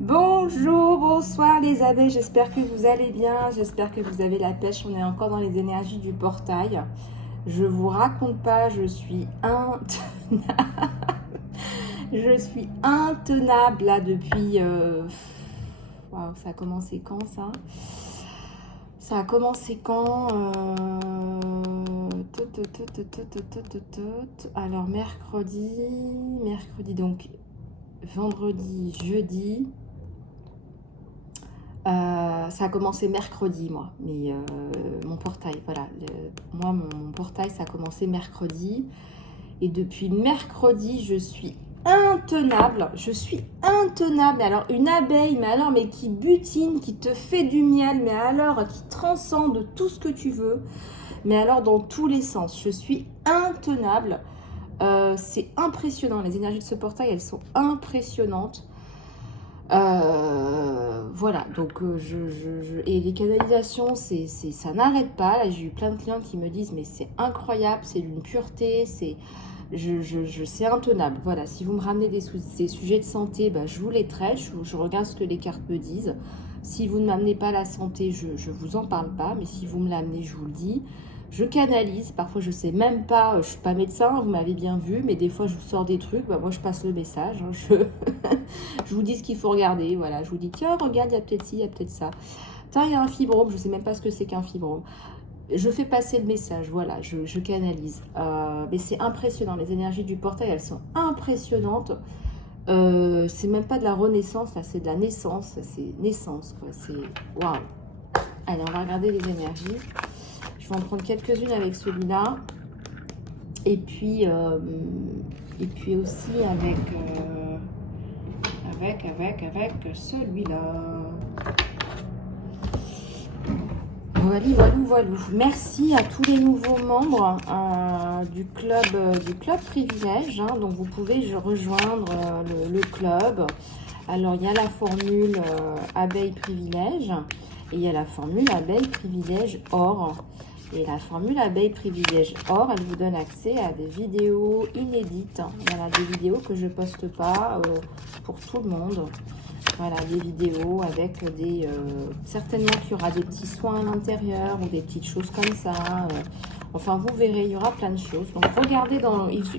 Bonjour, bonsoir les abeilles, j'espère que vous allez bien, j'espère que vous avez la pêche, on est encore dans les énergies du portail. Je vous raconte pas, je suis intenable, je suis intenable là depuis... Waouh, ça a commencé quand ça? Ça a commencé quand Alors mercredi, donc vendredi, jeudi... ça a commencé mercredi, moi, mais mon portail, voilà. Moi, mon portail, ça a commencé mercredi. Et depuis mercredi, je suis intenable. Je suis intenable. Alors, une abeille, mais qui butine, qui te fait du miel, mais alors, qui transcende tout ce que tu veux. Mais alors, dans tous les sens. Je suis intenable. C'est impressionnant. Les énergies de ce portail, elles sont impressionnantes. Voilà, donc et les canalisations, ça n'arrête pas. Là, j'ai eu plein de clients qui me disent mais c'est incroyable, c'est d'une pureté, c'est intenable. Voilà, si vous me ramenez des sujets de santé, bah, je vous les traite, je regarde ce que les cartes me disent. Si vous ne m'amenez pas la santé, je vous en parle pas, mais si vous me l'amenez, je vous le dis. Je canalise, parfois je sais même pas, je suis pas médecin, vous m'avez bien vu, mais des fois je vous sors des trucs, bah moi je passe le message, hein, je vous dis ce qu'il faut regarder, voilà, je vous dis tiens regarde, il y a peut-être ci, il y a peut-être ça. Tiens, il y a un fibrome, je sais même pas ce que c'est qu'un fibrome. Je fais passer le message, voilà, je canalise. Mais c'est impressionnant, les énergies du portail, elles sont impressionnantes. C'est même pas de la renaissance, là, c'est de la naissance, c'est naissance, quoi, c'est waouh. Allez, on va regarder les énergies. Je vais en prendre quelques-unes avec celui-là. Et puis aussi avec celui-là. Voilà. Merci à tous les nouveaux membres du club privilège. Hein. Donc vous pouvez rejoindre le club. Alors il y a la formule abeille privilège et il y a la formule abeille privilège or. Et la formule abeille privilège or, elle vous donne accès à des vidéos inédites. Voilà, des vidéos que je poste pas pour tout le monde. Voilà, des vidéos avec des... certainement qu'il y aura des petits soins à l'intérieur ou des petites choses comme ça. Enfin, vous verrez, il y aura plein de choses. Donc, regardez,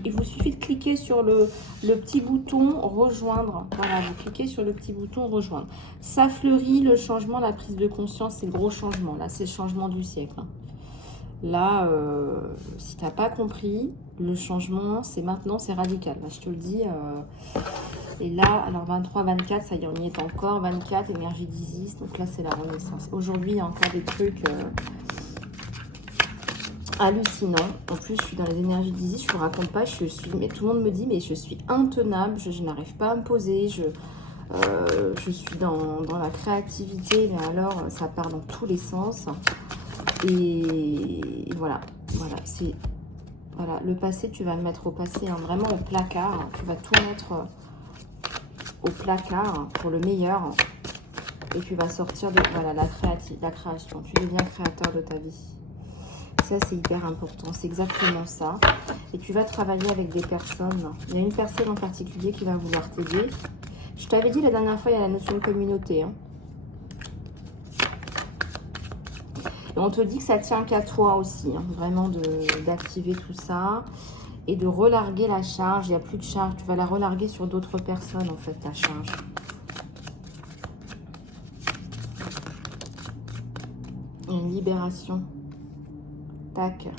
il vous suffit de cliquer sur le petit bouton rejoindre. Voilà, vous cliquez sur le petit bouton rejoindre. Ça fleurit le changement, la prise de conscience, c'est le gros changement. Là, c'est le changement du siècle. Hein. Là, si tu n'as pas compris, le changement, c'est maintenant, c'est radical. Là, je te le dis. Et là, alors 23, 24, ça y est, on y est encore. 24, énergie d'Isis. Donc là, c'est la renaissance. Aujourd'hui, il y a encore des trucs hallucinants. En plus, je suis dans les énergies d'Isis. Je ne vous raconte pas, mais tout le monde me dit, mais je suis intenable. Je n'arrive pas à me poser. Je suis dans la créativité. Mais alors, ça part dans tous les sens. Et voilà, c'est voilà, le passé, tu vas le mettre au passé, hein, vraiment au placard. Tu vas tout mettre au placard pour le meilleur. Et tu vas sortir de voilà, la création. Tu deviens créateur de ta vie. Ça, c'est hyper important. C'est exactement ça. Et tu vas travailler avec des personnes. Il y a une personne en particulier qui va vouloir t'aider. Je t'avais dit la dernière fois, il y a la notion de communauté. Hein. Et on te dit que ça tient qu'à toi aussi, hein, vraiment d'activer tout ça et de relarguer la charge. Il n'y a plus de charge, tu vas la relarguer sur d'autres personnes en fait, ta charge. Une libération. Tac.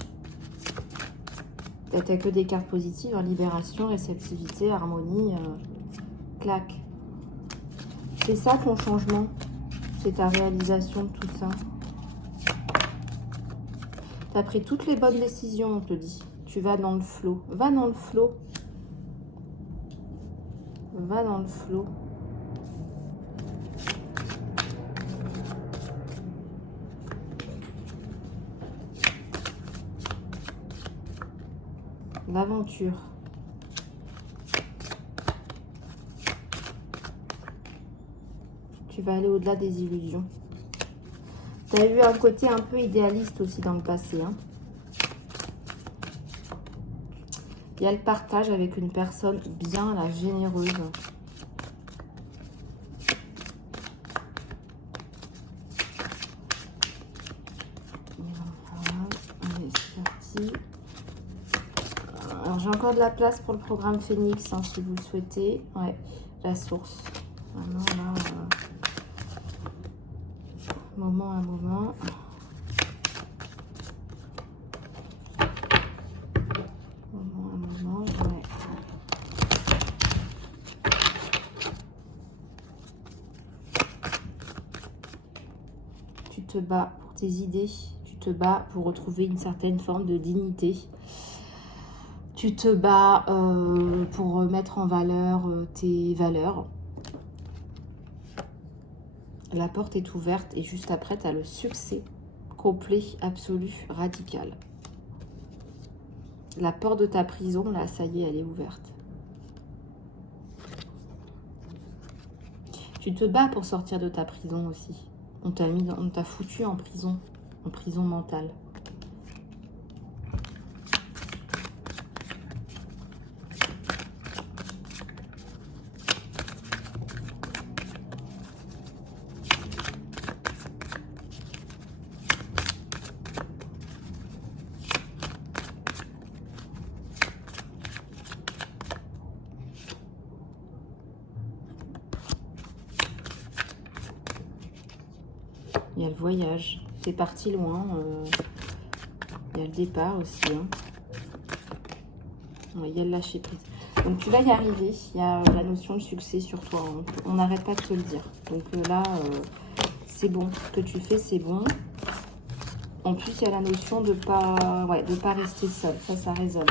T'as que des cartes positives, hein, libération, réceptivité, harmonie, clac. C'est ça ton changement, c'est ta réalisation de tout ça. Tu as pris toutes les bonnes décisions, on te dit. Tu vas dans le flot. Va dans le flot. Va dans le flot. L'aventure. Tu vas aller au-delà des illusions. Tu as eu un côté un peu idéaliste aussi dans le passé. Hein. Il y a le partage avec une personne bien, la généreuse. j'ai encore de la place pour le programme Phoenix, hein, si vous le souhaitez. Ouais, la source. Vraiment là, moment à moment. Moment à moment, ouais. Tu te bats pour tes idées, tu te bats pour retrouver une certaine forme de dignité. Tu te bats pour mettre en valeur tes valeurs. La porte est ouverte et juste après, tu as le succès complet, absolu, radical. La porte de ta prison, là, ça y est, elle est ouverte. Tu te bats pour sortir de ta prison aussi. On t'a foutu en prison mentale. Il y a le voyage, c'est parti loin. Il y a le départ aussi. Hein. Ouais, il y a le lâcher prise. Donc tu vas y arriver. Il y a la notion de succès sur toi. Hein. On n'arrête pas de te le dire. Donc là, c'est bon. Ce que tu fais, c'est bon. En plus, il y a la notion de pas rester seul. Ça résonne.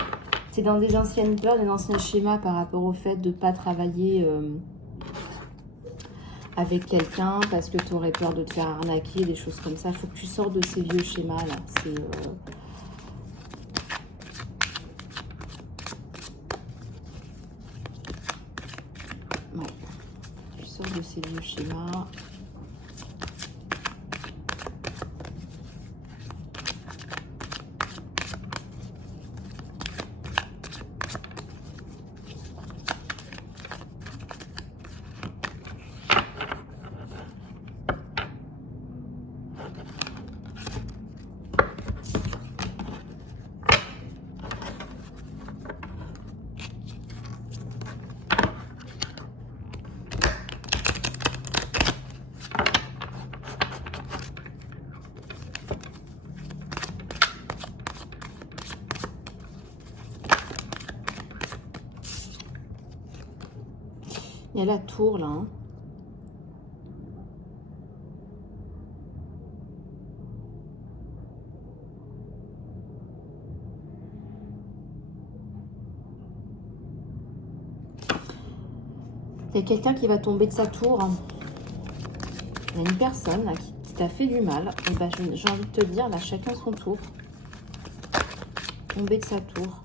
C'est dans des anciennes peurs, des anciens schémas par rapport au fait de ne pas travailler avec quelqu'un parce que tu aurais peur de te faire arnaquer, des choses comme ça. Il faut que tu sortes de ces vieux schémas-là. C'est... Ouais. Tu sors de ces vieux schémas. Il y a la tour là. Hein. Il y a quelqu'un qui va tomber de sa tour. Il y a une personne là, qui t'a fait du mal. Et ben, j'ai envie de te dire, là, chacun son tour. Tomber de sa tour.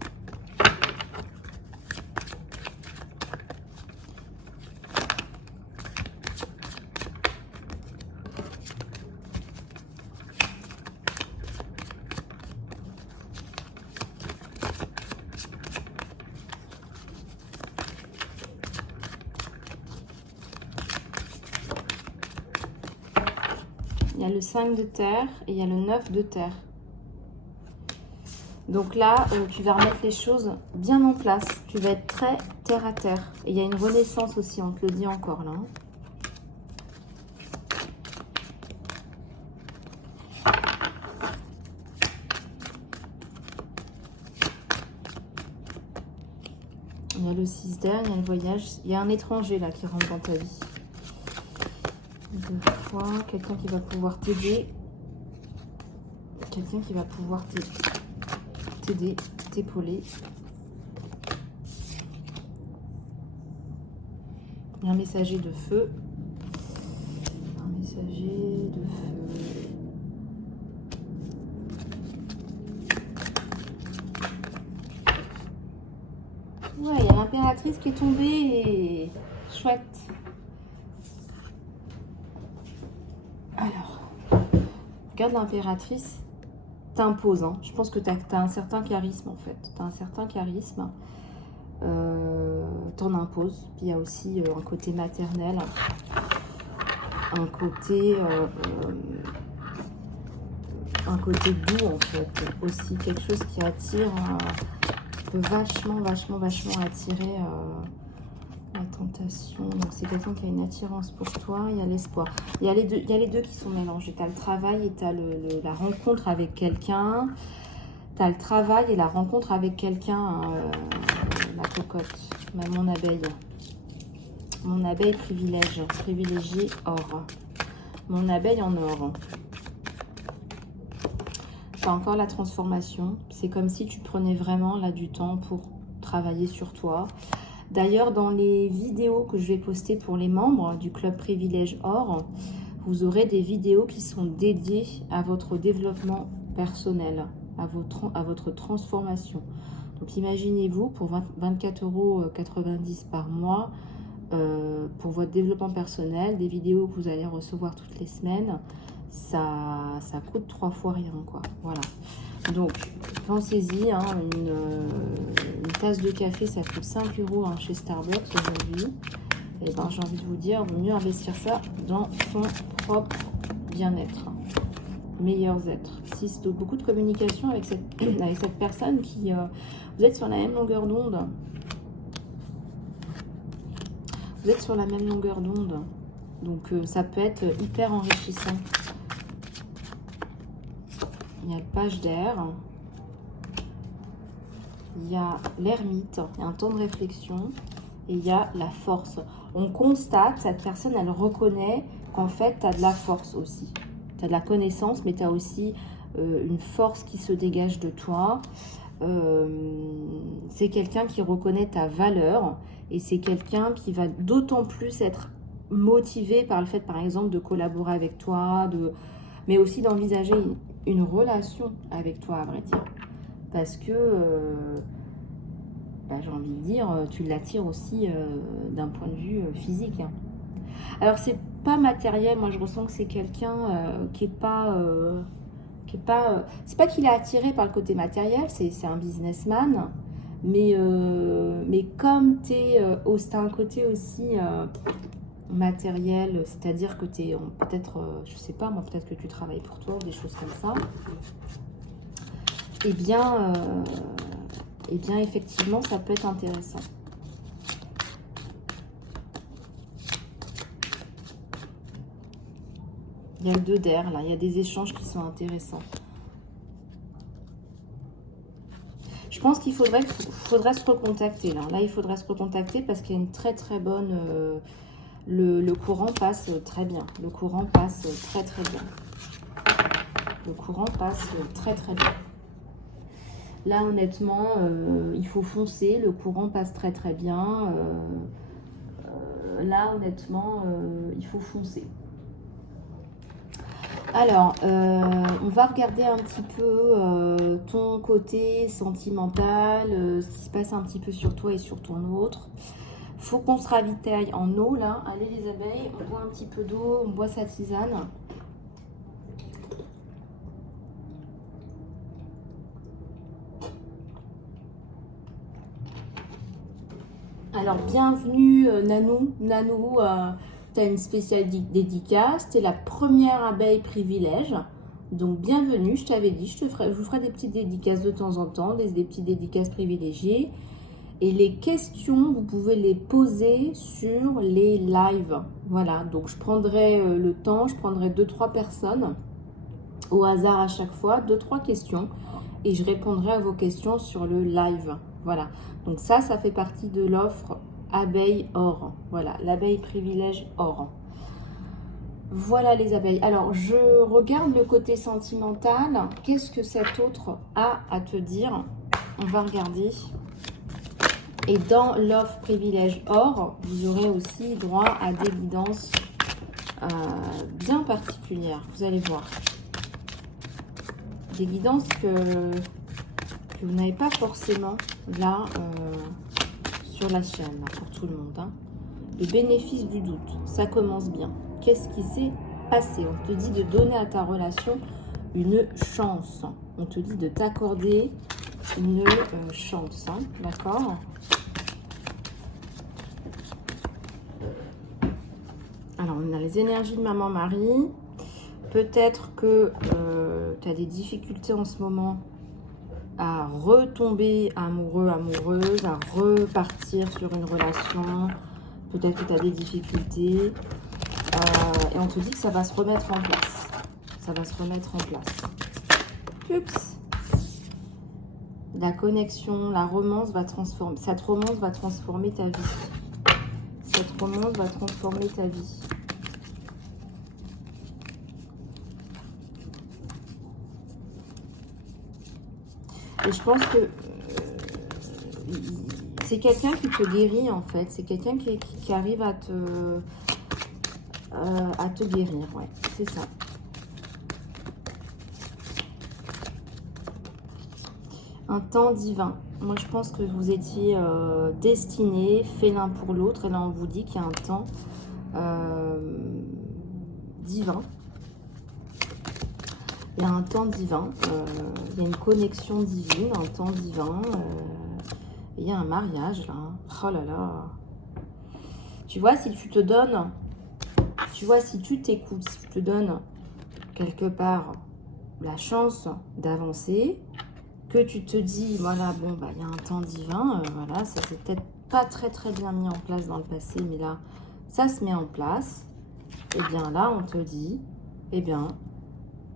Il y a le 5 de terre et il y a le 9 de terre. Donc là, tu vas remettre les choses bien en place. Tu vas être très terre à terre. Et il y a une renaissance aussi, on te le dit encore là. Il y a le 6 d'air, il y a le voyage. Il y a un étranger là qui rentre dans ta vie. 2 fois, quelqu'un qui va pouvoir t'aider. Quelqu'un qui va pouvoir t'aider, t'épauler. Un messager de feu. Un messager de feu. Ouais, il y a l'impératrice qui est tombée et... Chouette. Alors, regarde l'impératrice. T'impose. Hein. Je pense que tu as un certain charisme en fait. Tu as un certain charisme. T'en imposes. Puis il y a aussi un côté maternel. Un côté doux en fait. Aussi quelque chose qui attire peut vachement attirer la tentation. Donc c'est quelqu'un qui a une attirance pour toi, il y a l'espoir. Il y a les deux qui sont mélangés. Tu as le travail et tu as la rencontre avec quelqu'un. Tu as le travail et la rencontre avec quelqu'un, la cocotte, mon abeille. Mon abeille privilégiée or. Mon abeille en or. Tu as encore la transformation. C'est comme si tu prenais vraiment là du temps pour travailler sur toi. D'ailleurs, dans les vidéos que je vais poster pour les membres du Club Privilège Or, vous aurez des vidéos qui sont dédiées à votre développement personnel, à votre transformation. Donc imaginez-vous pour 24,90 € par mois, pour votre développement personnel, des vidéos que vous allez recevoir toutes les semaines, ça coûte 3 fois rien, quoi. Voilà. Donc, pensez-y, hein, une tasse de café, ça coûte 5 € hein, chez Starbucks aujourd'hui. Et ben, j'ai envie de vous dire, il vaut mieux investir ça dans son propre bien-être. Meilleurs êtres. Si c'est beaucoup de communication avec cette personne qui... vous êtes sur la même longueur d'onde. Vous êtes sur la même longueur d'onde. Donc, ça peut être hyper enrichissant. Il y a le page d'air. Il y a l'ermite. Il y a un temps de réflexion. Et il y a la force. On constate, cette personne, elle reconnaît qu'en fait, tu as de la force aussi. Tu as de la connaissance, mais tu as aussi une force qui se dégage de toi. C'est quelqu'un qui reconnaît ta valeur. Et c'est quelqu'un qui va d'autant plus être motivé par le fait, par exemple, de collaborer avec toi, mais aussi d'envisager une relation avec toi, à vrai dire. Parce que, j'ai envie de dire, tu l'attires aussi d'un point de vue physique. Hein. Alors, c'est pas matériel. Moi, je ressens que c'est quelqu'un qui est pas... c'est pas qu'il est attiré par le côté matériel, c'est un businessman. Mais comme t'as un côté aussi... matériel, c'est-à-dire que tu es peut-être, je sais pas moi, peut-être que tu travailles pour toi ou des choses comme ça, eh bien effectivement ça peut être intéressant. Il y a le 2 d'air là, il y a des échanges qui sont intéressants. Je pense qu'il faudrait se recontacter là. Là il faudrait se recontacter parce qu'il y a une très bonne... Le courant passe très bien. Le courant passe très bien. Le courant passe très bien. Là, honnêtement, il faut foncer. Le courant passe très bien. Là, honnêtement, il faut foncer. Alors, on va regarder un petit peu ton côté sentimental, ce qui se passe un petit peu sur toi et sur ton autre. Faut qu'on se ravitaille en eau là. Allez les abeilles, on boit un petit peu d'eau, on boit sa tisane. Alors bienvenue Nanou. Nanou, tu as une spéciale dédicace. Tu es la première abeille privilège. Donc bienvenue, je t'avais dit, je vous ferai des petites dédicaces de temps en temps, des petites dédicaces privilégiées. Et les questions, vous pouvez les poser sur les lives. Voilà, donc je prendrai le temps, je prendrai 2-3 personnes au hasard à chaque fois, 2-3 questions. Et je répondrai à vos questions sur le live. Voilà, donc ça fait partie de l'offre abeille or. Voilà, l'abeille privilège or. Voilà les abeilles. Alors, je regarde le côté sentimental. Qu'est-ce que cet autre a à te dire? On va regarder. Et dans l'offre privilège or, vous aurez aussi droit à des guidances bien particulières. Vous allez voir. Des guidances que vous n'avez pas forcément là sur la chaîne, là, pour tout le monde. Hein. Le bénéfice du doute, ça commence bien. Qu'est-ce qui s'est passé? On te dit de donner à ta relation une chance. On te dit de t'accorder une chance. Hein, d'accord? Alors, on a les énergies de maman-Marie. Peut-être que tu as des difficultés en ce moment à retomber amoureux, amoureuse, à repartir sur une relation. Peut-être que tu as des difficultés. Et on te dit que ça va se remettre en place. Ça va se remettre en place. Oups. La connexion, la romance va transformer. Cette romance va transformer ta vie. Cette romance va transformer ta vie. Et je pense que c'est quelqu'un qui te guérit en fait. C'est quelqu'un qui arrive à te guérir. Ouais, c'est ça. Un temps divin. Moi, je pense que vous étiez destinés, faits l'un pour l'autre. Et là, on vous dit qu'il y a un temps divin. Il y a un temps divin. Il y a une connexion divine, un temps divin. Et il y a un mariage, là. Oh là là. Tu vois, si tu te donnes... Tu vois, si tu t'écoutes, si tu te donnes quelque part la chance d'avancer... que tu te dis, voilà, bon, bah, il y a un temps divin, voilà, ça s'est peut-être pas très bien mis en place dans le passé, mais là, ça se met en place, et bien là, on te dit, eh bien,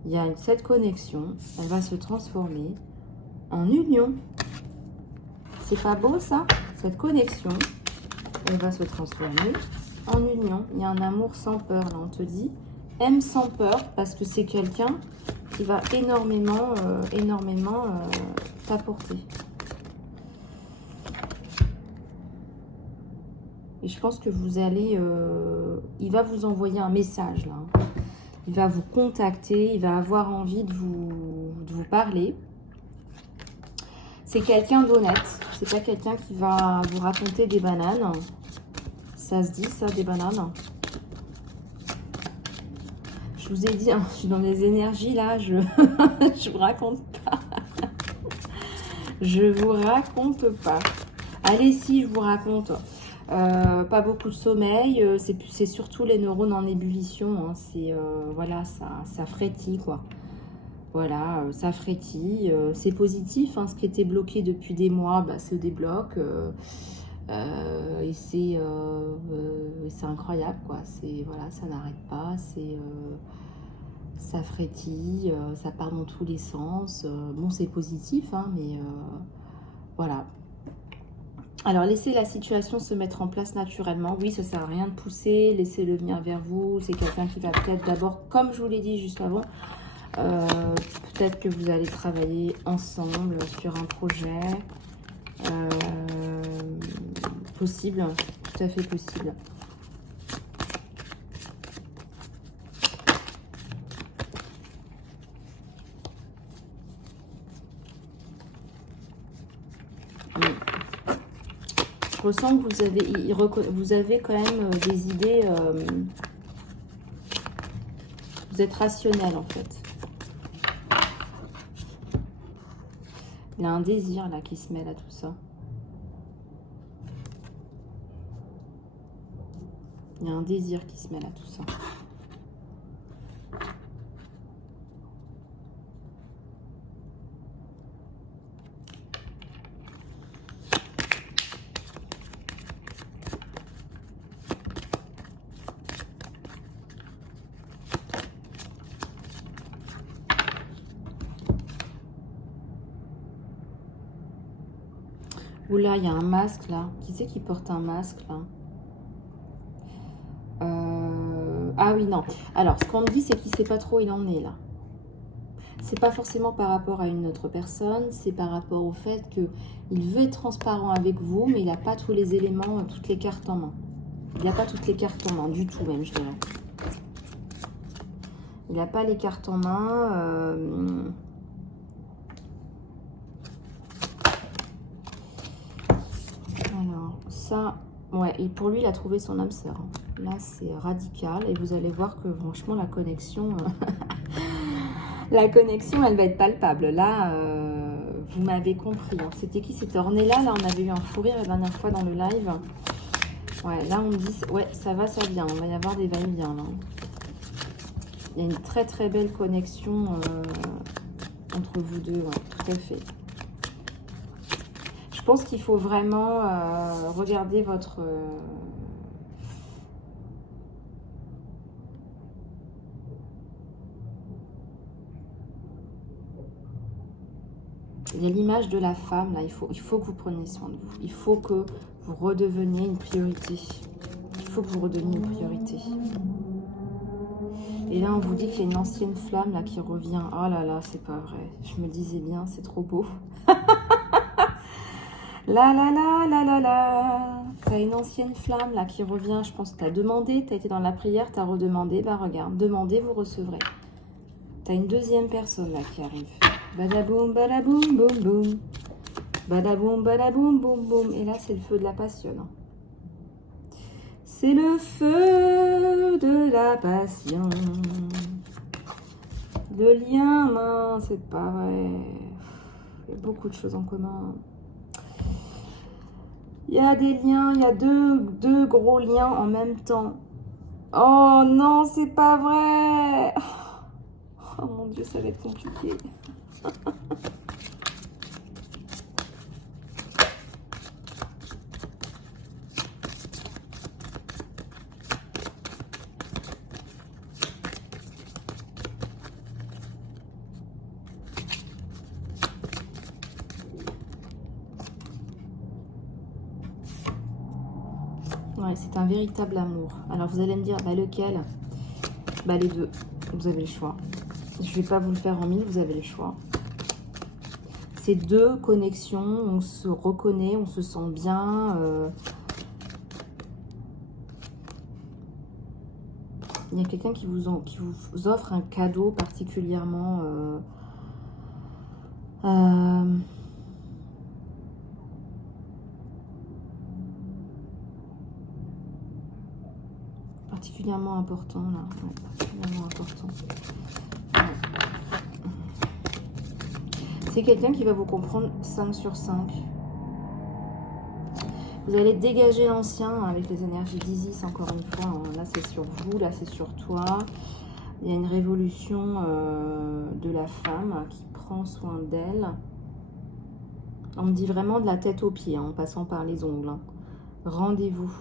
il y a cette connexion, elle va se transformer en union. C'est pas beau, ça? Cette connexion, elle va se transformer en union. Il y a un amour sans peur, là, on te dit, aime sans peur, parce que c'est quelqu'un qui va énormément t'apporter. Et je pense que vous allez... il va vous envoyer un message, là. Il va vous contacter, il va avoir envie de vous parler. C'est quelqu'un d'honnête. C'est pas quelqu'un qui va vous raconter des bananes. Ça se dit, ça, des bananes? Je vous ai dit, hein, je suis dans des énergies là, je vous raconte pas. Je vous raconte pas. Allez, si, je vous raconte. Pas beaucoup de sommeil, c'est surtout les neurones en ébullition. Hein, c'est voilà, ça frétille quoi. Voilà, ça frétille. C'est positif. Hein, ce qui était bloqué depuis des mois, bah, se débloque. Et c'est incroyable quoi. C'est voilà, ça n'arrête pas. Ça frétille, ça part dans tous les sens. Bon, c'est positif, hein, mais voilà. Alors, laissez la situation se mettre en place naturellement. Oui, ça ne sert à rien de pousser. Laissez-le venir vers vous. C'est quelqu'un qui va peut-être d'abord, comme je vous l'ai dit juste avant, peut-être que vous allez travailler ensemble sur un projet. Possible, tout à fait possible. Je ressens que vous avez quand même des idées. Vous êtes rationnel en fait. Il y a un désir là qui se mêle à tout ça. Il y a un désir qui se mêle à tout ça. Oula, il y a un masque là. Qui c'est qui porte un masque là? Ah oui, non. Alors, ce qu'on me dit, c'est qu'il ne sait pas trop où il en est là. C'est pas forcément par rapport à une autre personne, c'est par rapport au fait qu'il veut être transparent avec vous, mais il n'a pas tous les éléments, toutes les cartes en main. Il n'a pas toutes les cartes en main, du tout même, je dirais. Il n'a pas les cartes en main. Alors, ça, ouais, et pour lui, il a trouvé son âme sœur. Là, c'est radical, et vous allez voir que franchement, la connexion... La connexion, elle va être palpable. Là, vous m'avez compris. Hein. C'était qui? C'était Ornella. Là, on avait eu un fou rire la dernière fois dans le live. Ouais, là, on me dit... Ouais, ça va, ça vient. On va y avoir des va-et-vient, là. Il y a une très, très belle connexion entre vous deux. Ouais, tout à fait. Je pense qu'il faut vraiment regarder votre... Il y a l'image de la femme, là. Il faut que vous preniez soin de vous. Il faut que vous redeveniez une priorité. Il faut que vous redeveniez une priorité. Et là, on vous dit qu'il y a une ancienne flamme, là, qui revient. Oh là là, c'est pas vrai. Je me disais bien, c'est trop beau. La la la la la la. T'as une ancienne flamme, là, qui revient. Je pense que t'as demandé, t'as été dans la prière, t'as redemandé. Bah, regarde, demandez, vous recevrez. T'as une deuxième personne, là, qui arrive. Badaboum, badaboum, boum, boum. Badaboum, badaboum, boum, boum. Et là, c'est le feu de la passion. C'est le feu de la passion. Le lien, mince, c'est pas vrai. Il y a beaucoup de choses en commun. Il y a des liens, il y a deux gros liens en même temps. Oh non, c'est pas vrai. Oh mon Dieu, ça va être compliqué. Ouais, c'est un véritable amour. Alors vous allez me dire, bah lequel? Bah les deux, vous avez le choix. Je vais pas vous le faire en mille, vous avez le choix. C'est deux connexions, on se reconnaît, on se sent bien. Il y a quelqu'un qui vous offre un cadeau particulièrement... particulièrement important, là. Ouais, particulièrement important. Ouais. C'est quelqu'un qui va vous comprendre 5 sur 5. Vous allez dégager l'ancien avec les énergies d'Isis, encore une fois. Hein. Là, c'est sur vous, là, c'est sur toi. Il y a une révolution de la femme qui prend soin d'elle. On me dit vraiment de la tête aux pieds, hein, en passant par les ongles. Hein. Rendez-vous.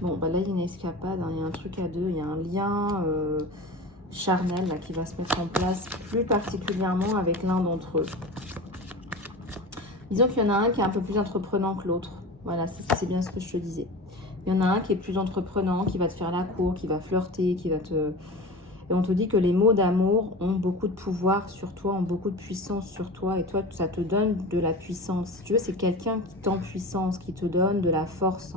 Bon, bah là, il y a une escapade, hein, il y a un truc à deux, il y a un lien charnel là, qui va se mettre en place, plus particulièrement avec l'un d'entre eux. Disons qu'il y en a un qui est un peu plus entreprenant que l'autre. Voilà, c'est bien ce que je te disais. Il y en a un qui est plus entreprenant, qui va te faire la cour, qui va flirter, qui va te... Et on te dit que les mots d'amour ont beaucoup de pouvoir sur toi, ont beaucoup de puissance sur toi. Et toi, ça te donne de la puissance. Si tu veux, c'est quelqu'un qui t'en puissance, qui te donne de la force.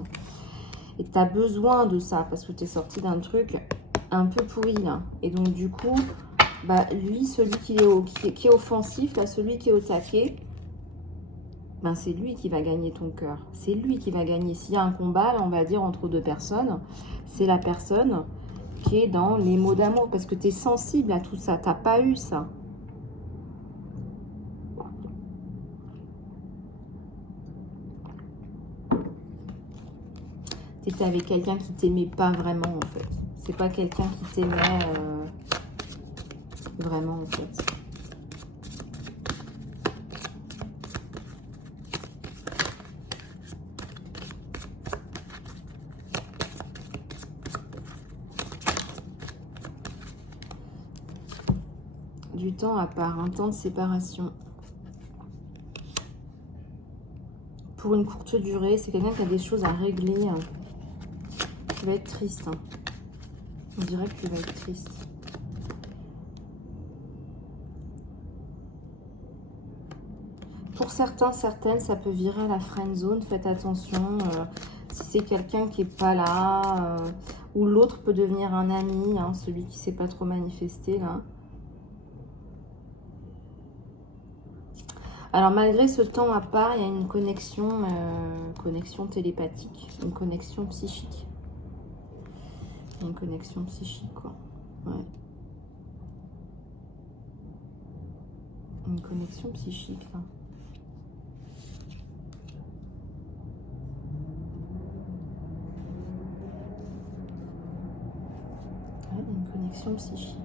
Et tu as besoin de ça parce que tu es sorti d'un truc un peu pourri là. Et donc du coup, bah, lui, celui qui est offensif, là, celui qui est au taquet, ben, c'est lui qui va gagner ton cœur. C'est lui qui va gagner. S'il y a un combat, là, on va dire, entre deux personnes, c'est la personne qui est dans les mots d'amour. Parce que tu es sensible à tout ça. Tu n'as pas eu ça. Tu étais avec quelqu'un qui t'aimait pas vraiment, en fait. C'est pas quelqu'un qui t'aimait vraiment, en fait. Du temps à part, un temps de séparation. Pour une courte durée, c'est quelqu'un qui a des choses à régler. Hein. Tu vas être triste. Hein. On dirait que tu vas être triste. Pour certains, certaines, ça peut virer à la friend zone. Faites attention. Si c'est quelqu'un qui n'est pas là, ou l'autre peut devenir un ami, hein, celui qui ne s'est pas trop manifesté là. Alors malgré ce temps à part, il y a une connexion télépathique, une connexion psychique. Une connexion psychique, quoi. Ouais. Une connexion psychique, là. Ouais, une connexion psychique.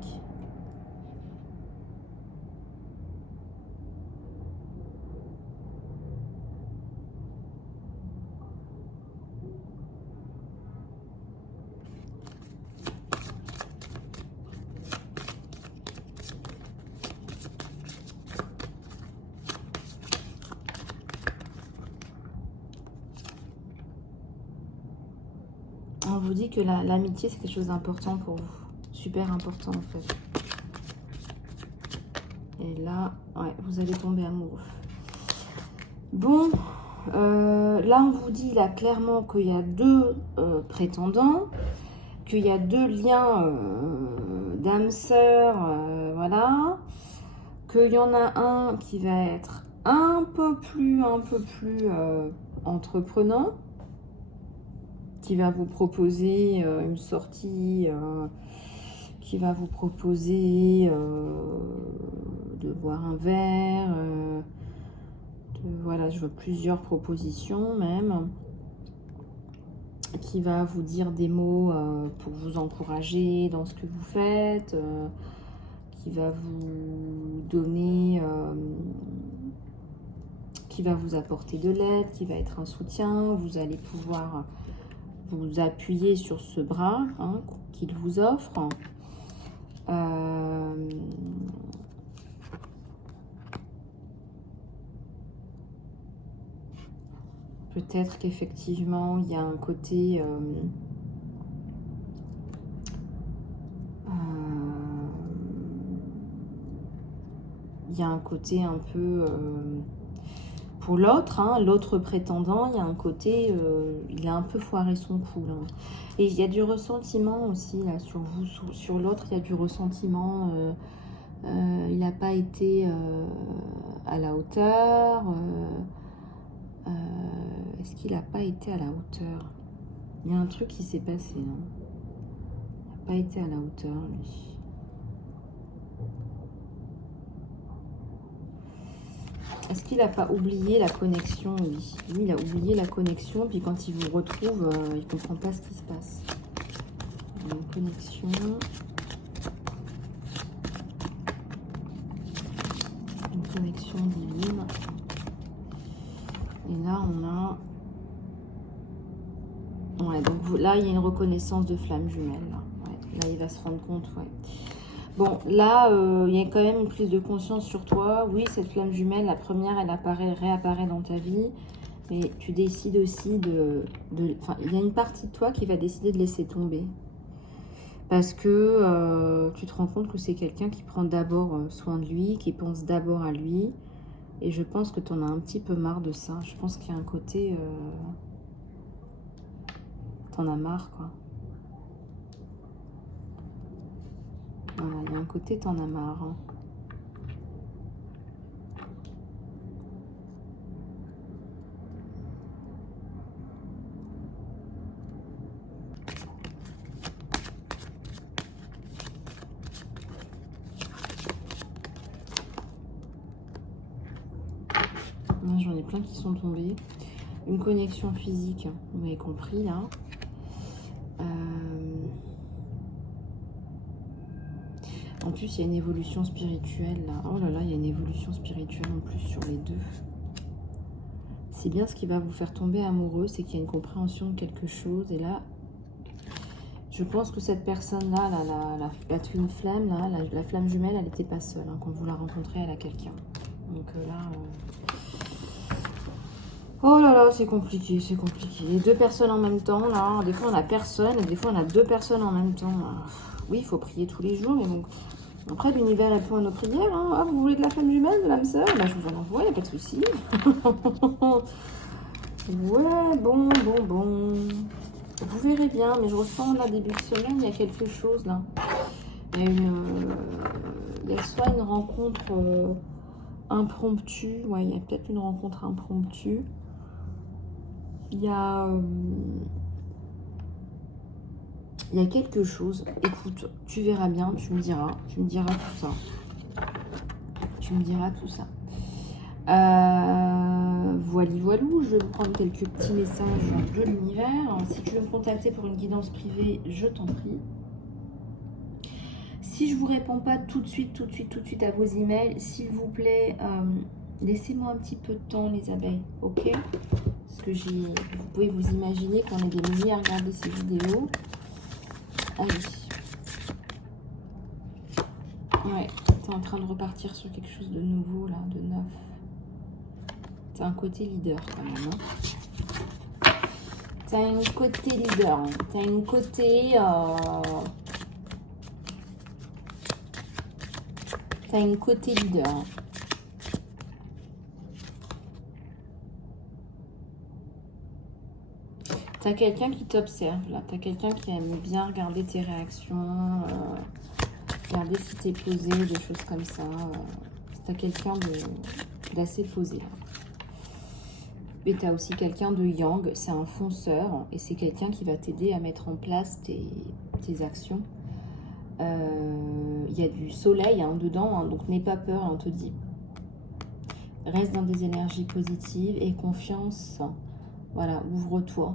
vous dit que l'amitié, c'est quelque chose d'important pour vous. Super important, en fait. Et là, ouais, vous allez tomber amoureux. Bon, là, on vous dit là clairement qu'il y a deux prétendants, qu'il y a deux liens d'âme sœur, voilà. Qu'il y en a un qui va être un peu plus entreprenant, qui va vous proposer une sortie, qui va vous proposer de boire un verre, voilà, je veux plusieurs propositions même, qui va vous dire des mots pour vous encourager dans ce que vous faites, qui va vous donner, qui va vous apporter de l'aide, qui va être un soutien. Vous allez pouvoir vous appuyer sur ce bras hein, qu'il vous offre. Peut-être qu'effectivement, il y a un côté... il y a un côté un peu... pour l'autre, hein, l'autre prétendant, il y a un côté... il a un peu foiré son coup. Là. Et il y a du ressentiment aussi là, sur vous. Sur l'autre, il y a du ressentiment. Il n'a pas été à la hauteur. Est-ce qu'il n'a pas été à la hauteur? Il y a un truc qui s'est passé. Hein. Il n'a pas été à la hauteur, lui. Est-ce qu'il n'a pas oublié la connexion, lui? Lui, il a oublié la connexion, puis quand il vous retrouve, il ne comprend pas ce qui se passe. Une connexion. Une connexion divine. Et là, on a... Ouais, donc là, il y a une reconnaissance de flamme jumelle. Là, ouais, là il va se rendre compte, ouais. Bon, là, il y a quand même une prise de conscience sur toi. Oui, cette flamme jumelle, la première, elle réapparaît dans ta vie. Mais tu décides aussi enfin, il y a une partie de toi qui va décider de laisser tomber. Parce que tu te rends compte que c'est quelqu'un qui prend d'abord soin de lui, qui pense d'abord à lui. Et je pense que tu en as un petit peu marre de ça. Je pense qu'il y a un côté... t'en as marre, quoi. Voilà, il y a un côté, t'en as marre. Hein. J'en ai plein qui sont tombés. Une connexion physique, vous m'avez compris, là. En plus, il y a une évolution spirituelle, là. Oh là là, il y a une évolution spirituelle en plus sur les deux. C'est bien ce qui va vous faire tomber amoureux, c'est qu'il y a une compréhension de quelque chose. Et là, je pense que cette personne-là, la twin flame, là, la flamme jumelle, elle n'était pas seule. Hein. Quand vous la rencontrez, elle a quelqu'un. Donc là... Oh là là, c'est compliqué, c'est compliqué. Les deux personnes en même temps, là. Des fois, on a personne, et des fois, on a deux personnes en même temps. Oui, il faut prier tous les jours, mais bon... Après, l'univers répond à nos prières. Hein. Ah, vous voulez de la flamme jumelle, de l'âme sœur? Bah, je vous en envoie, il n'y a pas de souci. Ouais, bon. Vous verrez bien, mais je ressens là, début de semaine, il y a quelque chose là. Il y a soit une rencontre impromptue. Ouais, il y a peut-être une rencontre impromptue. Il y a quelque chose. Écoute, tu verras bien, tu me diras tout ça. Tu me diras tout ça. Voilou, je vais vous prendre quelques petits messages de l'univers. Si tu veux me contacter pour une guidance privée, je t'en prie. Si je ne vous réponds pas tout de suite à vos emails, s'il vous plaît, laissez-moi un petit peu de temps, les abeilles, ok? Parce que vous pouvez vous imaginer qu'on est des milliers à regarder ces vidéos. Allez. Ouais, t'es en train de repartir sur quelque chose de nouveau, là, de neuf. C'est un côté leader, quand même. Hein. Tu as un côté leader. Tu as un côté... tu as un côté leader. Tu as quelqu'un qui t'observe, là. Tu as quelqu'un qui aime bien regarder tes réactions, regarder si tu es posé, des choses comme ça. Tu as quelqu'un d'assez posé, là. Et tu as aussi quelqu'un de yang, c'est un fonceur. Et c'est quelqu'un qui va t'aider à mettre en place tes actions. Il y a du soleil dedans, hein, donc n'aie pas peur, on te dit. Reste dans des énergies positives et confiance. Voilà, ouvre-toi.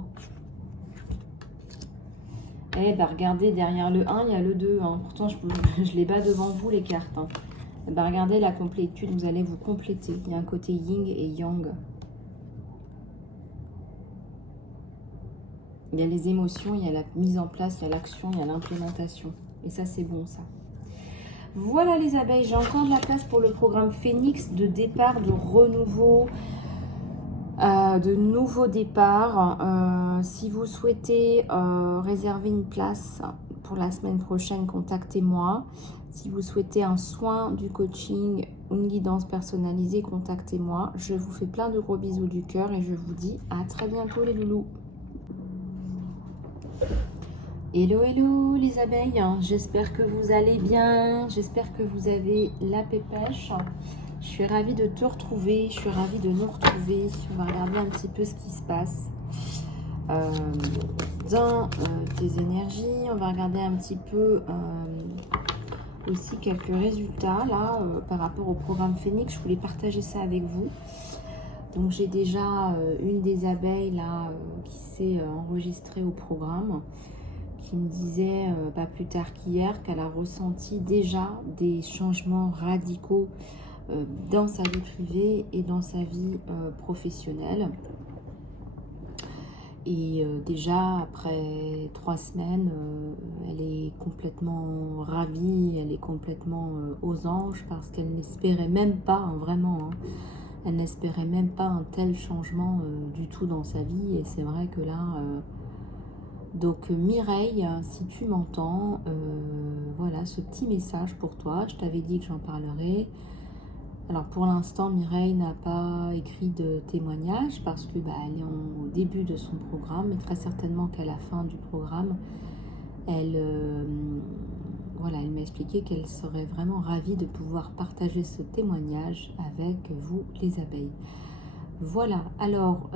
Eh ben, regardez, derrière le 1, il y a le 2. Hein. Pourtant, je ne les bats devant vous, les cartes. Hein. Eh ben, regardez la complétude, vous allez vous compléter. Il y a un côté yin et yang. Il y a les émotions, il y a la mise en place, il y a l'action, il y a l'implémentation. Et ça, c'est bon, ça. Voilà, les abeilles. J'ai encore de la place pour le programme Phénix de départ, de renouveau, de nouveaux départs. Si vous souhaitez réserver une place pour la semaine prochaine, contactez-moi. Si vous souhaitez un soin, du coaching, une guidance personnalisée, contactez-moi. Je vous fais plein de gros bisous du cœur et je vous dis à très bientôt, les loulous. Hello, hello les abeilles, j'espère que vous allez bien, j'espère que vous avez la pépèche. Je suis ravie de te retrouver, je suis ravie de nous retrouver. On va regarder un petit peu ce qui se passe dans tes énergies. On va regarder un petit peu aussi quelques résultats là par rapport au programme Phénix. Je voulais partager ça avec vous. Donc j'ai déjà une des abeilles là qui s'est enregistrée au programme, qui me disait pas plus tard qu'hier qu'elle a ressenti déjà des changements radicaux dans sa vie privée et dans sa vie professionnelle. Et déjà après 3 semaines, elle est complètement ravie, elle est complètement aux anges parce qu'elle n'espérait même pas, hein, vraiment, hein, elle n'espérait même pas un tel changement du tout dans sa vie. Et c'est vrai que là... donc Mireille, si tu m'entends, voilà ce petit message pour toi. Je t'avais dit que j'en parlerai. Alors pour l'instant, Mireille n'a pas écrit de témoignage parce que elle est au début de son programme, mais très certainement qu'à la fin du programme, elle m'a expliqué qu'elle serait vraiment ravie de pouvoir partager ce témoignage avec vous, les abeilles. Voilà, alors...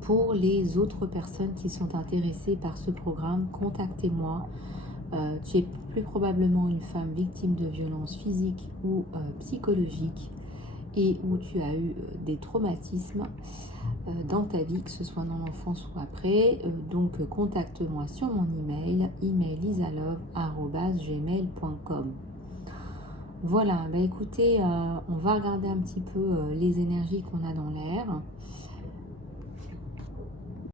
pour les autres personnes qui sont intéressées par ce programme, contactez-moi. Tu es plus probablement une femme victime de violences physiques ou psychologiques et où tu as eu des traumatismes dans ta vie, que ce soit dans l'enfance ou après. Donc contacte-moi sur mon email isalove@gmail.com. Voilà, écoutez, on va regarder un petit peu les énergies qu'on a dans l'air.